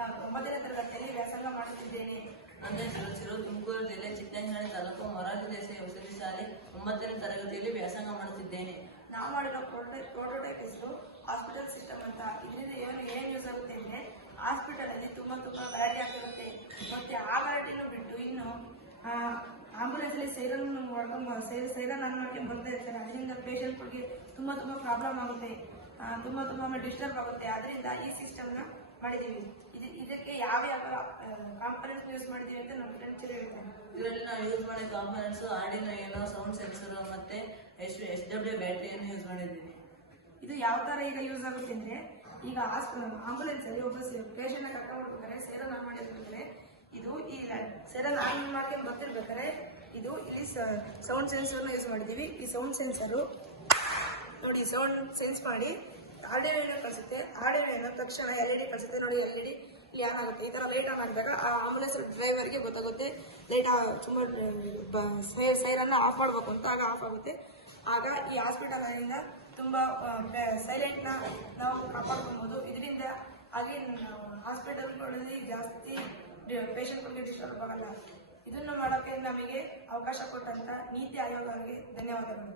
9ನೇ ತರಗತಿಯಲ್ಲಿ ವ್ಯಾಸಂಗ ಮಾಡುತ್ತಿದ್ದೇನೆ. ನನ್ನ ಹೆಸರು ಚಿರು, ತುಮಕೂರು ಜಿಲ್ಲೆ ಚಿಕ್ಕಂಜನಹಳ್ಳಿ ತಾಲೂಕು ಮೊರಾರ್ಜಿ ದೇಸಾಯಿ ವಸತಿ ಶಾಲೆ 9ನೇ ತರಗತಿಯಲ್ಲಿ ವ್ಯಾಸಂಗ ಮಾಡುತ್ತಿದ್ದೇನೆ. ನಾವು ಮಾಡಿರೋ ಪ್ರೋಟೋಟೈಪ್ ಹೆಸರು ಹಾಸ್ಪಿಟಲ್ ಸಿಸ್ಟಮ್ ಅಂತ. ಇದರಿಂದ ಏನ್ ಯೂಸ್ ಆಗುತ್ತೆ ಅಂದ್ರೆ, ಹಾಸ್ಪಿಟಲ್ ಅಲ್ಲಿ ತುಂಬಾ ಗಲಾಟೆ ಆಗಿರುತ್ತೆ. ಮತ್ತೆ ಆ ಗಲಾಟೆನೂ ಬಿಟ್ಟು ಇನ್ನು ಆಂಬುಲೆನ್ಸ್ ಅಲ್ಲಿ ಸೈರನ್ ಆನ್ ಮಾಡ್ಕೊಂಡು ಬರ್ತಾ ಇರ್ತಾರೆ. ಅದರಿಂದ ಪೇಷಂಟ್ಗಳಿಗೆ ತುಂಬಾ ಪ್ರಾಬ್ಲಮ್ ಆಗುತ್ತೆ, ತುಂಬಾ ಡಿಸ್ಟರ್ಬ್ ಆಗುತ್ತೆ. ಅದರಿಂದ ಈ ಸಿಸ್ಟಮ್ ನ ಮಾಡಿದೀವಿ. ಇದಕ್ಕೆ ಯಾವ ಕಾಂಪೊನೆಂಟ್ಸ್ ಯೂಸ್ ಮಾಡಿದೀವಿ ಅಂತ ನಮ್ಮ ಫ್ರೆಂಡ್ಸ್ ಹೇಳ್ತಾರೆ. ಇದರಲ್ಲಿ ನಾವು ಯೂಸ್ ಮಾಡಿದ ಕಾಂಪೊನೆಂಟ್ಸ್ ಆರ್ಡಿನೋ ಏನೋ, ಸೌಂಡ್ ಸೆನ್ಸರ್ ಮತ್ತೆ SW ಬ್ಯಾಟರಿಯನ್ನು ಯೂಸ್ ಮಾಡಿದ್ದೀವಿ. ಇದು ಯಾವ ತರ ಈಗ ಯೂಸ್ ಆಗುತ್ತೆ ಅಂದ್ರೆ, ಈಗ ಆಂಬುಲೆನ್ಸ್ ಅಲ್ಲಿ ಒಬ್ಬ ಪೇಷಂಟ್ ನ ಕರ್ಕೊಂಡು ಬರ್ಬೇಕಾದ್ರೆ ಸೈರನ್ ಆನ್ ಮಾಡಿರ್ಬೇಕಾದ್ರೆ ಇದು ಈ ಸೈರನ್ ಆನ್ ಮಾಡ್ಕೊಂಡು ಬರ್ತಿರ್ಬೇಕಾದ್ರೆ ಇದು ಇಲ್ಲಿ ಸೌಂಡ್ ಸೆನ್ಸರ್ ಯೂಸ್ ಮಾಡಿದೀವಿ. ಈ ಸೌಂಡ್ ಸೆನ್ಸರ್ ನೋಡಿ, ಸೌಂಡ್ ಸೆನ್ಸ್ ಮಾಡಿ ಆರ್ಡಿನೋ ಕಳಿಸುತ್ತೆ. ಆರ್ಡಿನೋ ತಕ್ಷಣ LED ಕಳಿಸುತ್ತೆ. ನೋಡಿ, LED ಇಲ್ಲಿ ಆನ್ ಆಗುತ್ತೆ. ಈ ತರ ಲೈಟ್ ಆನ್ ಆಗಿದಾಗ ಆ ಆಂಬುಲೆನ್ಸ್ ಡ್ರೈವರ್ಗೆ ಗೊತ್ತಾಗುತ್ತೆ ಲೈಟ್ ತುಂಬಾ ಸೈರನ್ ಆಫ್ ಮಾಡ್ಬೇಕು ಅಂತ. ಆಗ ಆಫ್ ಆಗುತ್ತೆ. ಆಗ ಈ ಹಾಸ್ಪಿಟಲ್ ಇಂದ ತುಂಬಾ ಸೈಲೆಂಟ್ ನ ನಾವು ಕಾಪಾಡ್ಕೊಬಹುದು. ಇದರಿಂದ ಹಾಗೆ ಹಾಸ್ಪಿಟಲ್ಗಳಲ್ಲಿ ಜಾಸ್ತಿ ಪೇಷಂಟ್ಗಳಿಗೆ ಡಿಸ್ಟರ್ಬ್ ಆಗಲ್ಲ. ಇದನ್ನು ಮಾಡೋಕೆ ನಮಗೆ ಅವಕಾಶ ಕೊಟ್ಟಂತ ನೀತಿ ಆಯೋಗಕ್ಕೆ ಧನ್ಯವಾದಗಳು.